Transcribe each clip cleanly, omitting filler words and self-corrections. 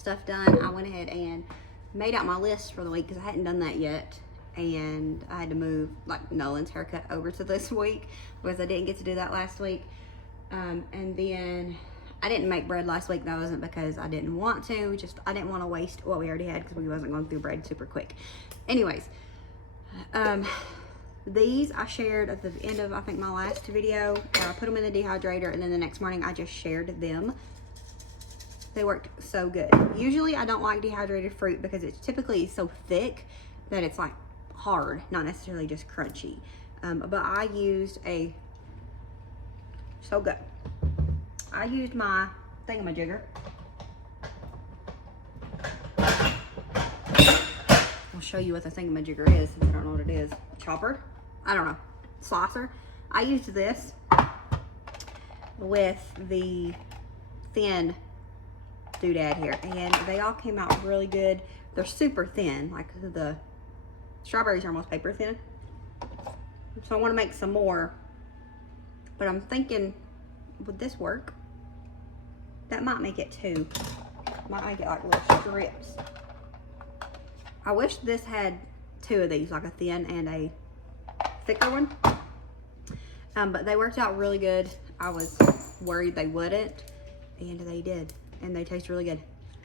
stuff done, I went ahead and made out my list for the week because I hadn't done that yet. And I had to move like Nolan's haircut over to this week because I didn't get to do that last week. And then I didn't make bread last week. That wasn't because I didn't want to, just I didn't want to waste what we already had because we wasn't going through bread super quick. Anyways, these I shared at the end of I think my last video. I put them in the dehydrator and then the next morning I just shared them. They worked so good. Usually I don't like dehydrated fruit because it's typically so thick that it's like hard, not necessarily just crunchy. But I used so good. I used my thingamajigger. I'll show you what the thingamajigger is since I don't know what it is. Chopper? I don't know. Slicer. I used this with the thin doodad here, and they all came out really good. They're super thin, like the strawberries are almost paper thin. So I want to make some more, but I'm thinking, would this work? That might make it two. Might make it like little strips. I wish this had two of these, like a thin and a thicker one. But they worked out really good. I was worried they wouldn't, and they did. And they taste really good.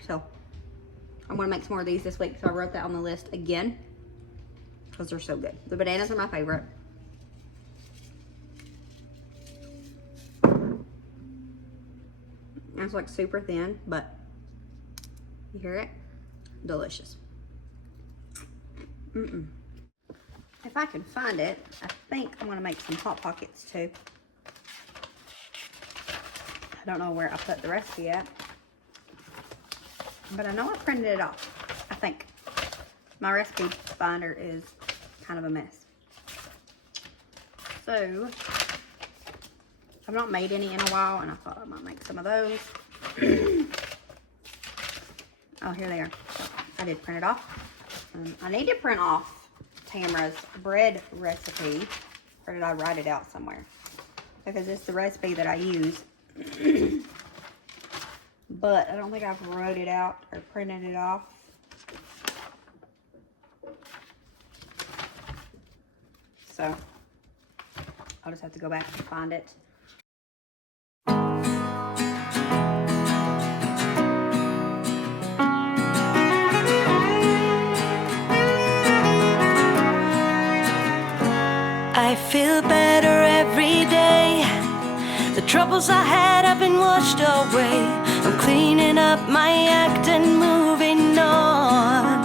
So I'm gonna make some more of these this week. So I wrote that on the list again because they're so good. The bananas are my favorite. It's like super thin, but you hear it? Delicious. If I can find it, I think I'm gonna make some Hot Pockets too. I don't know where I put the recipe at, but I know I printed it off. I think my recipe binder is kind of a mess. So I've not made any in a while, and I thought I might make some of those. Oh, here they are. So I did print it off. I need to print off Tamara's bread recipe, or did I write it out somewhere? Because it's the recipe that I use. But I don't think I've wrote it out or printed it off. So I'll just have to go back and find it. I feel better every day. The troubles I had have been washed away. I'm cleaning up my act and moving on.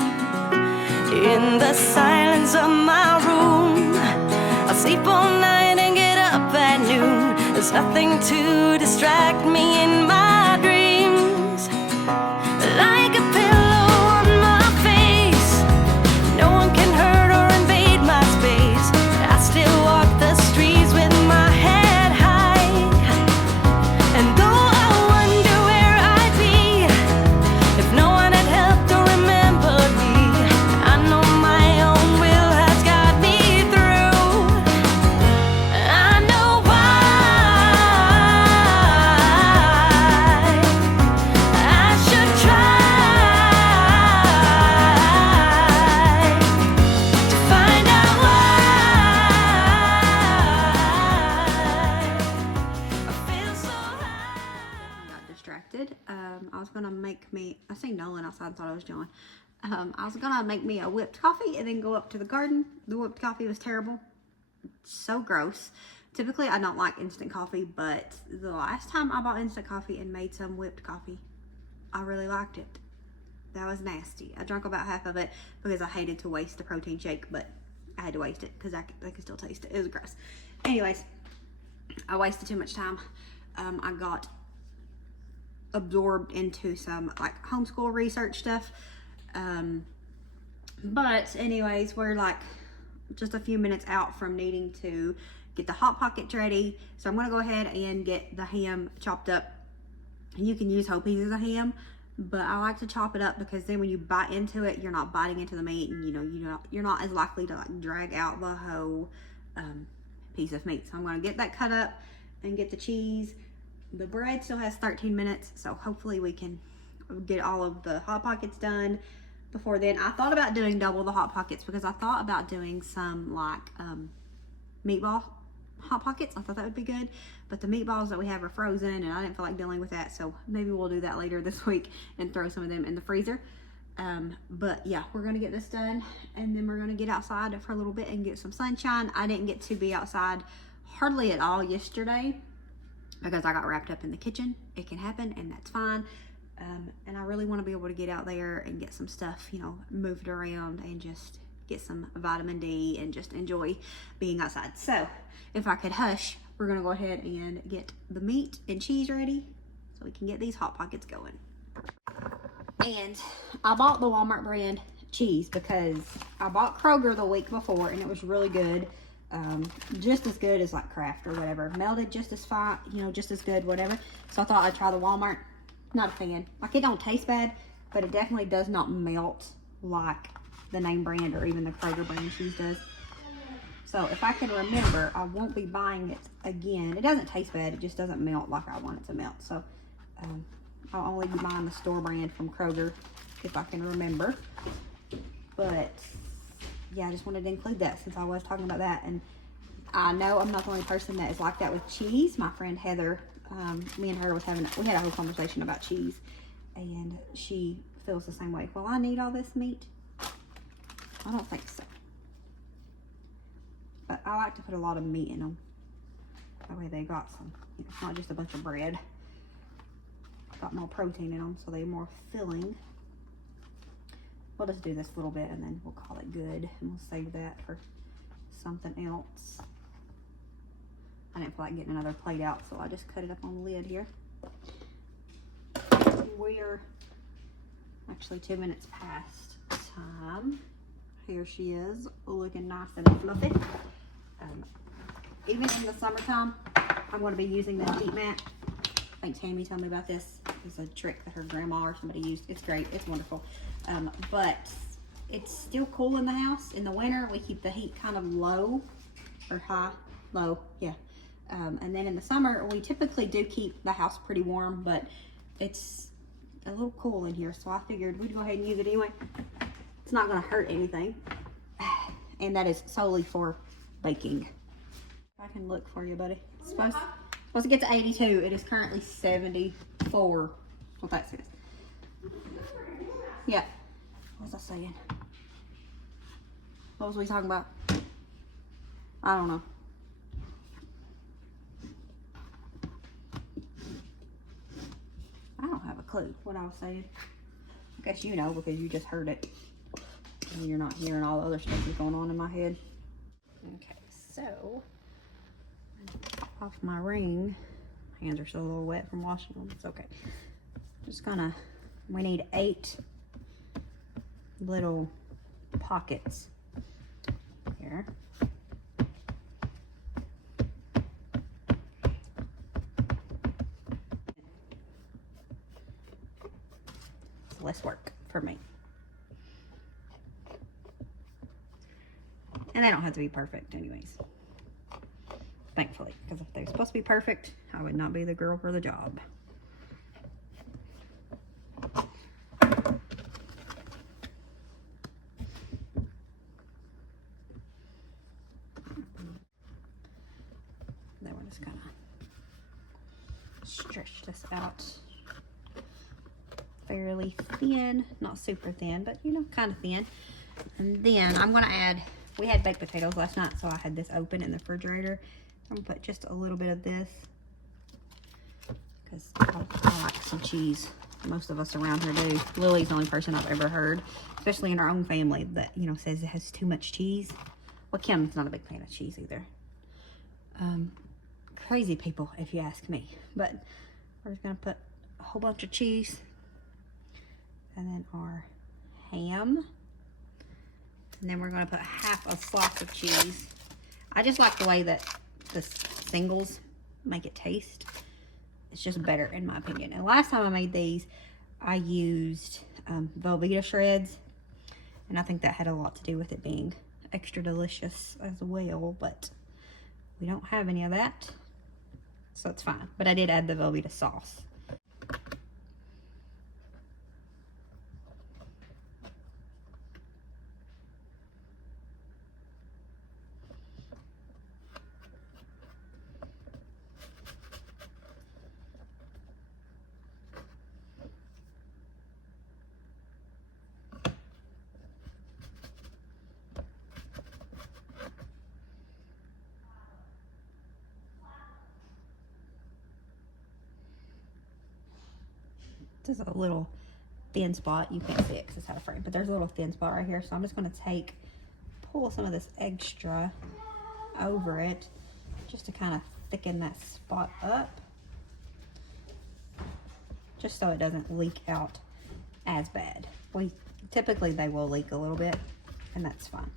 In the silence of my room, I'll sleep all night and get up at noon. There's nothing to distract me in my dreams. Like a pillow on my face, no one can hurt or invade my space. I still walk the streets with my head high. And though I wonder where I'd be if no one had helped or remembered me, I know my own will has got me through. I know why I should try to find out why I feel so high. Got distracted. I was gonna make me, I seen Nolan outside and thought I was John. I was gonna make me a whipped coffee and then go up to the garden. The whipped coffee was terrible. So gross. Typically I don't like instant coffee, but the last time I bought instant coffee and made some whipped coffee, I really liked it. That was nasty. I drank about half of it because I hated to waste the protein shake, but I had to waste it because I could still taste it. It was gross. Anyways, I wasted too much time. I got absorbed into some like homeschool research stuff. But anyways, we're like just a few minutes out from needing to get the Hot Pockets ready. So I'm gonna go ahead and get the ham chopped up. And you can use whole pieces of ham, but I like to chop it up because then when you bite into it, you're not biting into the meat, and you're not as likely to like drag out the whole piece of meat. So I'm gonna get that cut up and get the cheese. The bread still has 13 minutes, so hopefully we can get all of the Hot Pockets done before then. I thought about doing double the Hot Pockets because I thought about doing some like meatball Hot Pockets. I thought that would be good, but the meatballs that we have are frozen and I didn't feel like dealing with that, so maybe we'll do that later this week and throw some of them in the freezer. But yeah, we're gonna get this done and then we're gonna get outside for a little bit and get some sunshine. I didn't get to be outside hardly at all yesterday because I got wrapped up in the kitchen. It can happen and that's fine. And I really want to be able to get out there and get some stuff, you know, moved around and just get some vitamin D and just enjoy being outside. So if I could hush, we're gonna go ahead and get the meat and cheese ready so we can get these Hot Pockets going. And I bought the Walmart brand cheese because I bought Kroger the week before and it was really good. Just as good as like Kraft or whatever. Melted just as fine, you know, just as good, whatever. So I thought I'd try the Walmart. Not a fan. Like, it don't taste bad, but it definitely does not melt like the name brand or even the Kroger brand cheese does. So if I can remember, I won't be buying it again. It doesn't taste bad, it just doesn't melt like I want it to melt. So I'll only be buying the store brand from Kroger if I can remember. But yeah, I just wanted to include that since I was talking about that. And I know I'm not the only person that is like that with cheese. My friend Heather, me and her we had a whole conversation about cheese and she feels the same way. Well, I need all this meat. I don't think so. But I like to put a lot of meat in them. That way they got some, you know, it's not just a bunch of bread. Got more protein in them, so they're more filling. We'll just do this little bit and then we'll call it good. And we'll save that for something else. I didn't feel like getting another plate out, so I just cut it up on the lid here. We're actually 2 minutes past time. Here she is, looking nice and fluffy. Even in the summertime, I'm going to be using the heat mat. I think Tammy told me about this. It's a trick that her grandma or somebody used. It's great. It's wonderful. But it's still cool in the house. In the winter, we keep the heat kind of low or high. Low, yeah. And then in the summer, we typically do keep the house pretty warm, but it's a little cool in here. So I figured we'd go ahead and use it anyway. It's not going to hurt anything. And that is solely for baking. I can look for you, buddy. It's supposed to get to 82. It is currently 74. That's what that says. Yeah. What was I saying? What was we talking about? I don't know. I don't have a clue what I was saying. I guess you know because you just heard it. And you're not hearing all the other stuff that's going on in my head. Okay, so off my ring. My hands are still a little wet from washing them. It's okay. Just gonna, we need 8 little pockets here. It's less work for me. And they don't have to be perfect anyways. Thankfully, because if they were supposed to be perfect, I would not be the girl for the job. Then we're just gonna stretch this out fairly thin, not super thin, but you know, kind of thin. And then I'm gonna add, we had baked potatoes last night, so I had this open in the refrigerator. I'm gonna put just a little bit of this because I like some cheese. Most of us around here do. Lily's the only person I've ever heard, especially in our own family, that, you know, says it has too much cheese. Well, Kim's not a big fan of cheese either. Crazy people, if you ask me. But we're just gonna put a whole bunch of cheese, and then our ham, and then we're gonna put half a slice of cheese. I just like the way that the singles make it taste. It's just better in my opinion. And last time I made these, I used Velveeta shreds, and I think that had a lot to do with it being extra delicious as well, but we don't have any of that, so it's fine. But I did add the Velveeta sauce. there's a little thin spot. You can't see it because it's out of frame, but there's a little thin spot right here. So I'm just going to pull some of this extra over it just to kind of thicken that spot up, just so it doesn't leak out as bad. Typically they will leak a little bit, and that's fine.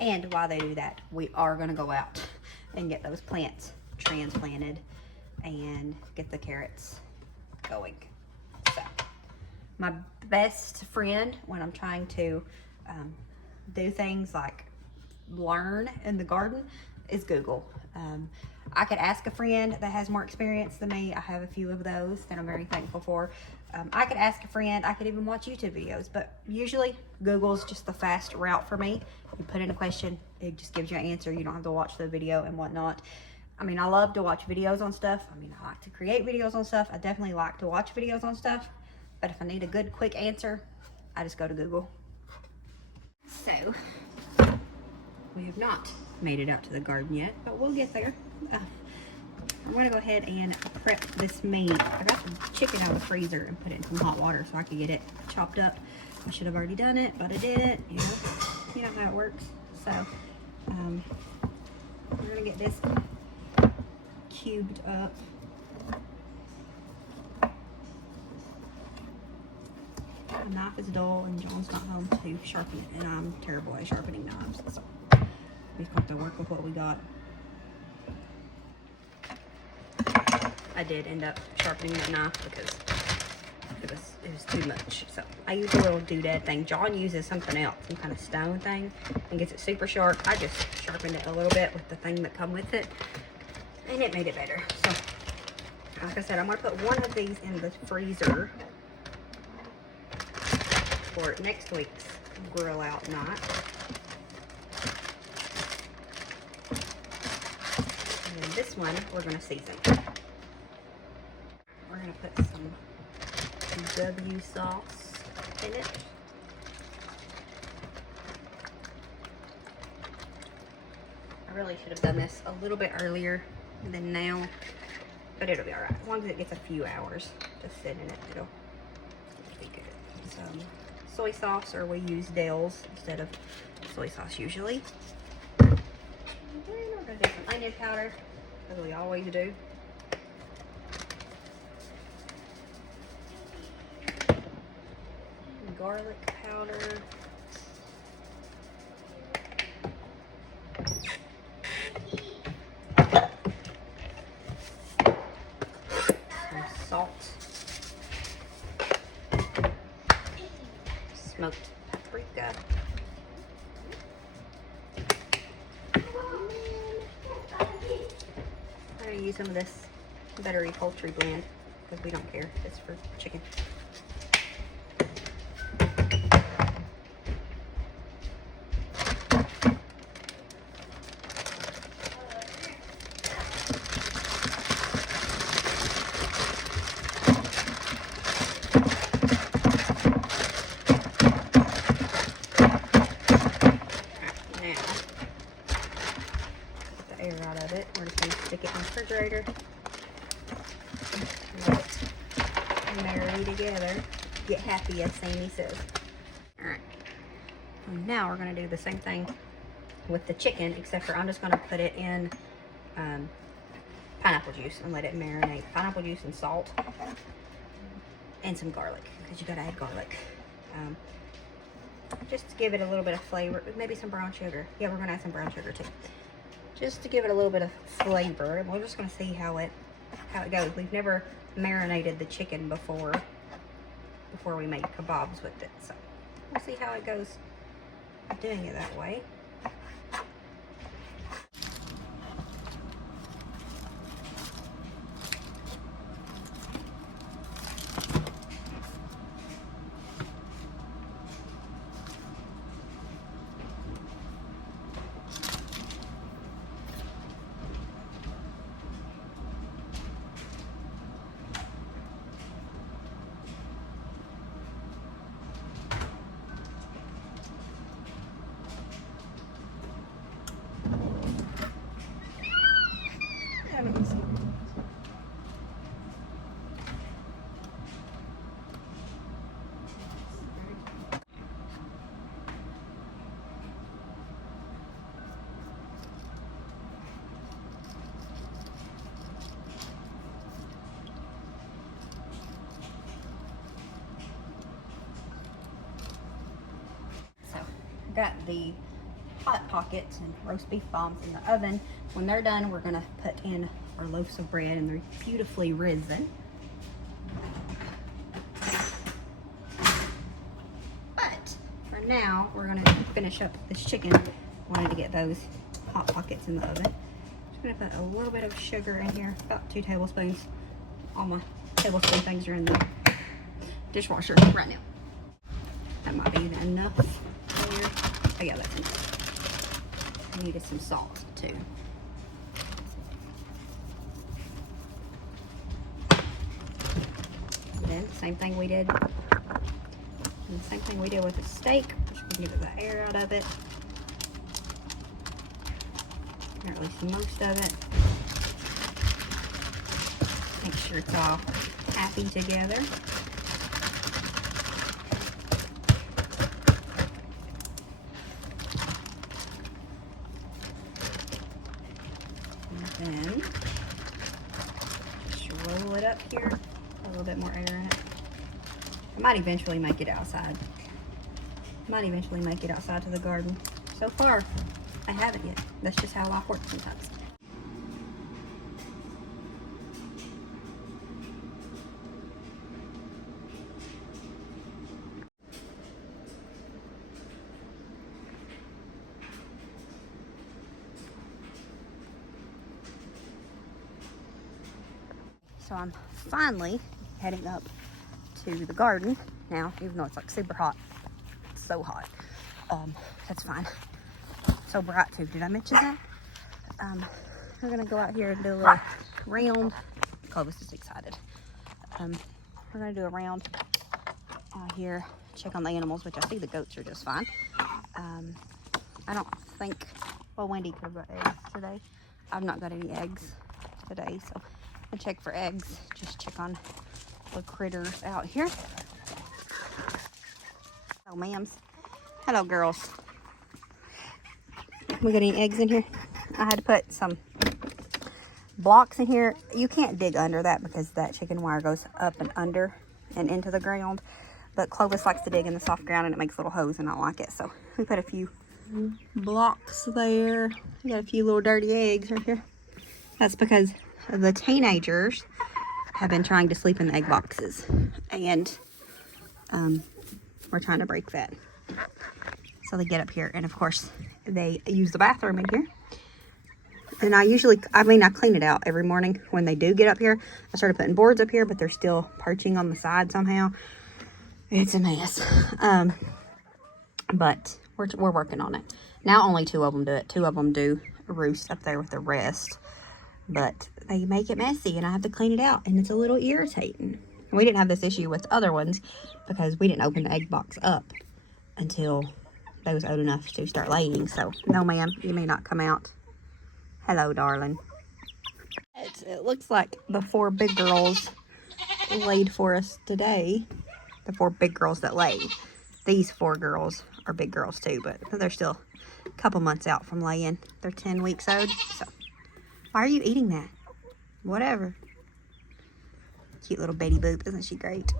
And while they do that, we are going to go out and get those plants transplanted and get the carrots going. So, my best friend when I'm trying to do things like learn in the garden is Google. I could ask a friend that has more experience than me. I have a few of those that I'm very thankful for. I could ask a friend. I could even watch YouTube videos, but usually Google's just the fast route for me. You put in a question, it just gives you an answer. You don't have to watch the video and whatnot. I mean, I love to watch videos on stuff. I mean, I like to create videos on stuff. I definitely like to watch videos on stuff, but if I need a good, quick answer, I just go to Google. So, we have not made it out to the garden yet, but we'll get there. I'm gonna go ahead and prep this meat. I got some chicken out of the freezer and put it in some hot water so I could get it chopped up. I should have already done it, but I didn't. You know how it works. So we're gonna get this cubed up. My knife is dull and John's not home to sharpen it, and I'm terrible at sharpening knives, so we just have to work with what we got. I did end up sharpening the knife because it was too much. So I use a little doodad thing. John uses something else, some kind of stone thing, and gets it super sharp. I just sharpened it a little bit with the thing that come with it, and it made it better. So like I said, I'm gonna put one of these in the freezer for next week's grill out night. And then this one we're gonna season. We're gonna put some W sauce in it. I really should have done this a little bit earlier than now, but it'll be all right. As long as it gets a few hours to sit in it, it'll be good. Some soy sauce, or we use Dale's instead of soy sauce usually. And then we're gonna do some onion powder, as we always do. Garlic powder. Some salt. Smoked paprika. I'm going to use some of this ℏ𝕬𝕝 poultry blend because we don't care. It's for chicken. Refrigerator. Marry together. Get happy, as Sammy says. Alright. Now we're going to do the same thing with the chicken, except for I'm just going to put it in pineapple juice and let it marinate. Pineapple juice and salt. and some garlic, because you gotta add garlic. Just to give it a little bit of flavor. Maybe some brown sugar. Yeah, we're gonna add some brown sugar too. Just to give it a little bit of flavor. And we're just gonna see how it goes. We've never marinated the chicken before we make kebabs with it. So we'll see how it goes doing it that way. Got the hot pockets and roast beef bombs in the oven. When they're done, we're gonna put in our loaves of bread, and they're beautifully risen. But for now, we're gonna finish up this chicken. Wanted to get those hot pockets in the oven. Just gonna put a little bit of sugar in here, about 2 tablespoons. All my tablespoon things are in the dishwasher right now. That might be enough. Oh yeah, that's enough. I needed some salt too. And then same thing we did. And the same thing we did with the steak. Just gonna get the air out of it, or at least most of it. Make sure it's all happy together. Then just roll it up here, a little bit more air in it. I might eventually make it outside. To the garden. So far, I haven't yet. That's just how life works sometimes. So I'm finally heading up to the garden now, even though it's like super hot. It's so hot. That's fine. So bright too. Did I mention that? We're gonna go out here and do a little round. Clovis is excited. We're gonna do a round out here, check on the animals, which I see the goats are just fine. I don't think, well, Wendy could have got eggs today. I've not got any eggs today, so I check for eggs. Just check on the critters out here. Hello, ma'ams. Hello, girls. We got any eggs in here? I had to put some blocks in here. You can't dig under that because that chicken wire goes up and under and into the ground. But Clovis likes to dig in the soft ground and it makes little holes, and I like it. So we put a few blocks there. We got a few little dirty eggs right here. That's because the teenagers have been trying to sleep in the egg boxes, and we're trying to break that. So they get up here, and of course they use the bathroom in here. And I clean it out every morning when they do get up here. I started putting boards up here, but they're still perching on the side somehow. It's a mess. But we're working on it. Now only 2 of them do it. 2 of them do roost up there with the rest. But they make it messy, and I have to clean it out, and it's a little irritating. And we didn't have this issue with other ones because we didn't open the egg box up until they was old enough to start laying. So, no ma'am, you may not come out. Hello, darling. It looks like the 4 big girls laid for us today. The 4 big girls that laid. These 4 girls are big girls too, but they're still a couple months out from laying. They're 10 weeks old, so why are you eating that? Whatever. Cute little Betty Boop, isn't she great?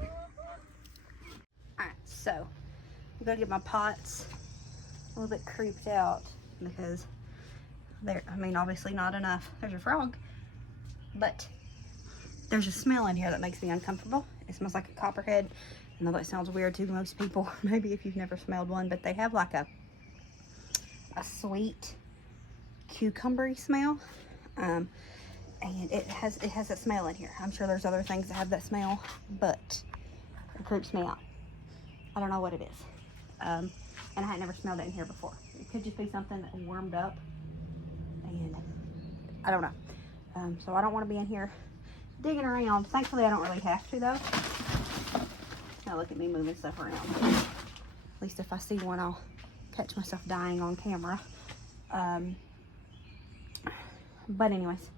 So I'm gonna get my pots a little bit creeped out because they're, I mean, obviously not enough. There's a frog, but there's a smell in here that makes me uncomfortable. It smells like a copperhead. I know that sounds weird to most people, maybe if you've never smelled one, but they have like a sweet cucumbery smell. And it has that smell in here. I'm sure there's other things that have that smell, but it creeps me out. I don't know what it is. And I had never smelled it in here before. It could just be something that warmed up, and I don't know. So I don't want to be in here digging around. Thankfully, I don't really have to though. Now look at me moving stuff around. At least if I see one, I'll catch myself dying on camera. But anyways,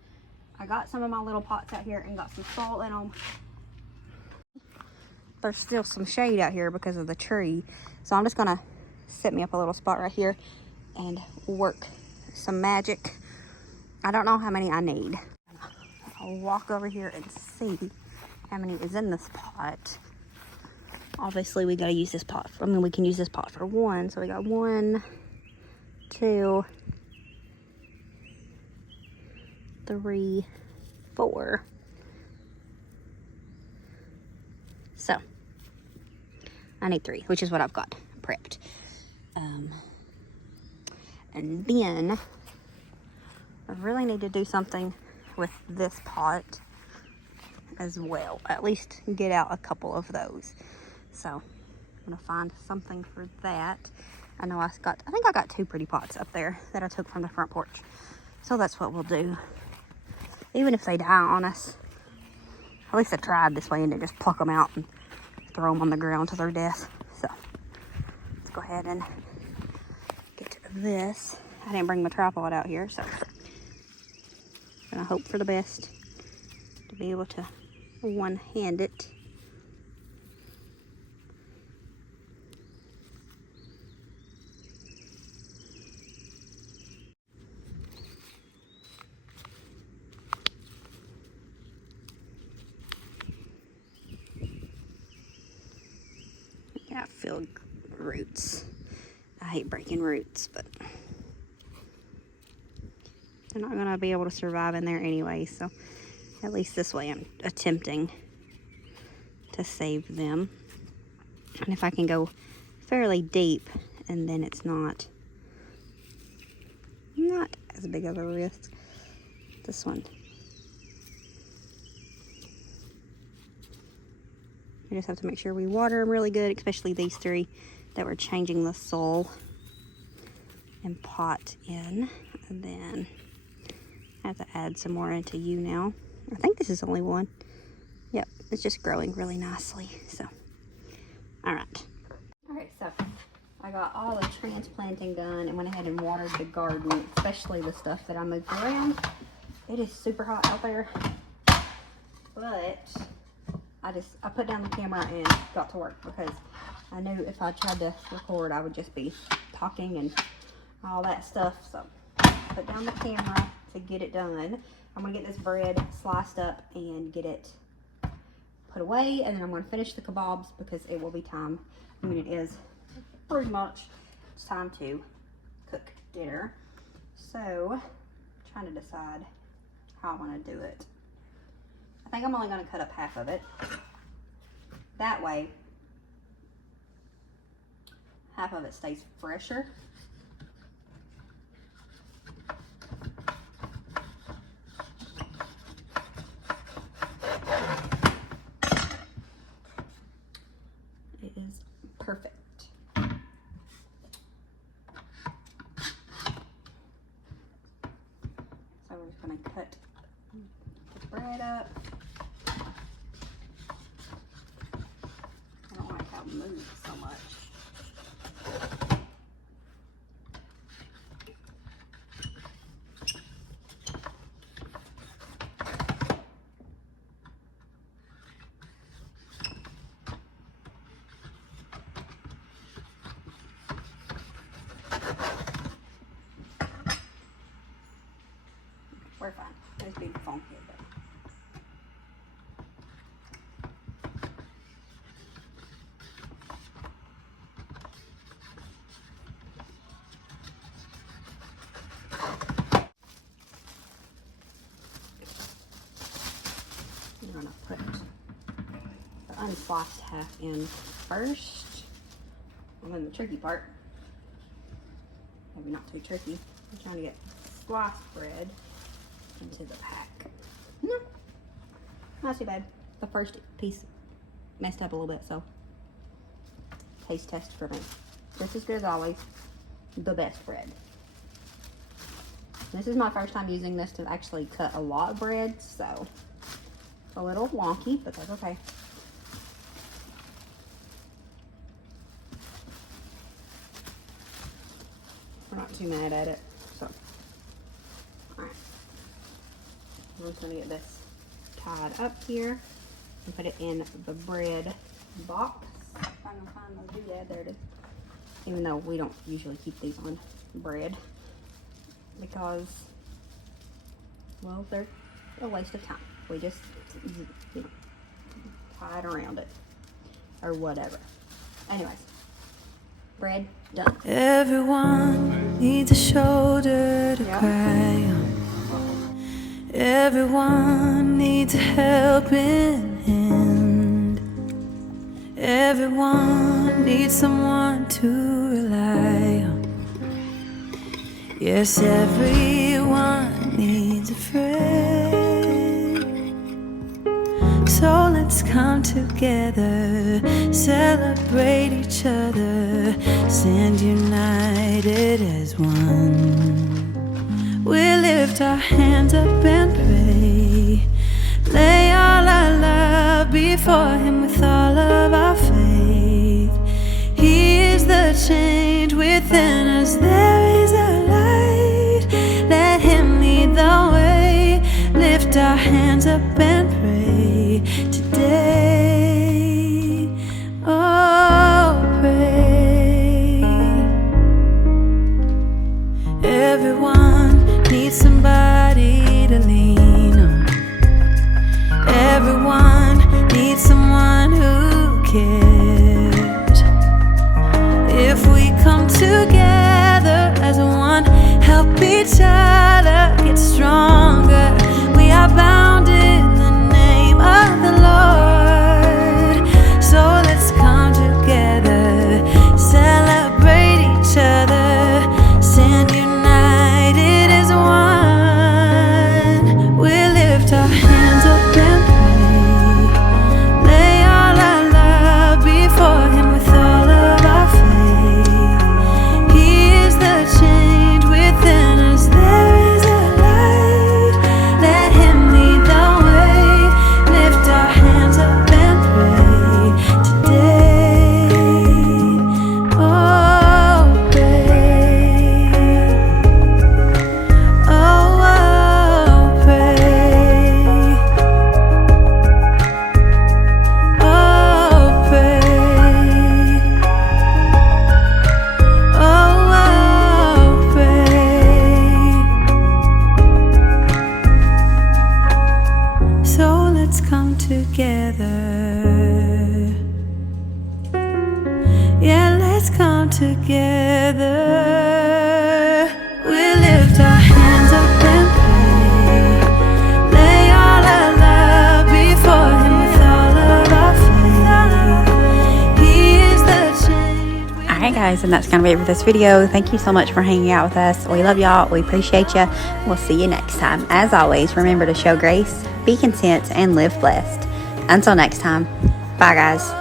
I got some of my little pots out here and got some salt in them. There's still some shade out here because of the tree. So I'm just gonna set me up a little spot right here and work some magic. I don't know how many I need. I'll walk over here and see how many is in this pot. Obviously we gotta use this pot. I mean, we can use this pot for one. So we got 1, 2, 3, 4. So I need 3, which is what I've got prepped. And then I really need to do something with this pot as well. At least get out a couple of those. So I'm gonna find something for that. I know I think I got 2 pretty pots up there that I took from the front porch. So that's what we'll do. Even if they die on us, at least I tried this way and didn't just pluck them out and throw them on the ground to their death. So let's go ahead and get to this. I didn't bring my tripod out here, so I'm gonna hope for the best to be able to one-hand it. Filled roots. I hate breaking roots, but they're not gonna be able to survive in there anyway, so at least this way I'm attempting to save them. And if I can go fairly deep, and then it's not as big of a risk. This one, we just have to make sure we water them really good, especially these 3 that we're changing the soil and pot in. And then I have to add some more into you now. I think this is only 1. Yep, it's just growing really nicely. So, all right. So I got all the transplanting done and went ahead and watered the garden, especially the stuff that I moved around. It is super hot out there, but I put down the camera and got to work because I knew if I tried to record, I would just be talking and all that stuff. So put down the camera to get it done. I'm gonna get this bread sliced up and get it put away, and then I'm gonna finish the kebabs because it will be time. I mean, it is pretty much, it's time to cook dinner. So trying to decide how I want to do it. I think I'm only going to cut up half of it. That way, half of it stays fresher. It is perfect. So we're just going to cut the bread up. I don't like how it moves so much. We're fine. It's being funky, but unsliced half in first. And then the tricky part, maybe not too tricky, I'm trying to get sliced bread into the pack. No, not too bad. The first piece messed up a little bit, so taste test for me. Just as good as always, the best bread. This is my first time using this to actually cut a lot of bread, so it's a little wonky, but that's okay. We're not too mad at it, so. Alright. I'm just gonna get this tied up here and put it in the bread box. If I can find the doodad, there it is. Even though we don't usually keep these on bread because, well, they're a waste of time. We just, you know, tie it around it or whatever. Anyways, bread done. Everyone needs a shoulder to cry on. Everyone needs a helping hand. Everyone needs someone to rely on. Yes, everyone needs a friend. So let's come together, celebrate each other, stand united as one. We lift our hands up and pray, lay all our love before Him with all of our faith. He is the change within us, there is a light, let Him lead the way. Lift our hands up and pray today. Oh, pray. Everyone needs somebody to lean on. Everyone needs someone who cares. If we come together as one, help each other get stronger, we are bound in the name of the Lord. So let's come together, celebrate each other, stand united as one. We lift our hands up and pray, lay all our love before Him with all of our faith. He is the change within us, there is a light, let Him lead the way. Lift our hands up and pray today. Oh, pray. Oh, pray. Oh, pray. Oh, pray. So let's come together. Yeah, let's come together. We lift our hands up and pray, lay all our love before Him with all of our faith. He is the change. Alright guys, and that's going to be it for this video. Thank you so much for hanging out with us. We love y'all. We appreciate you. We'll see you next time. As always, remember to show grace, be content, and live blessed. Until next time, bye guys.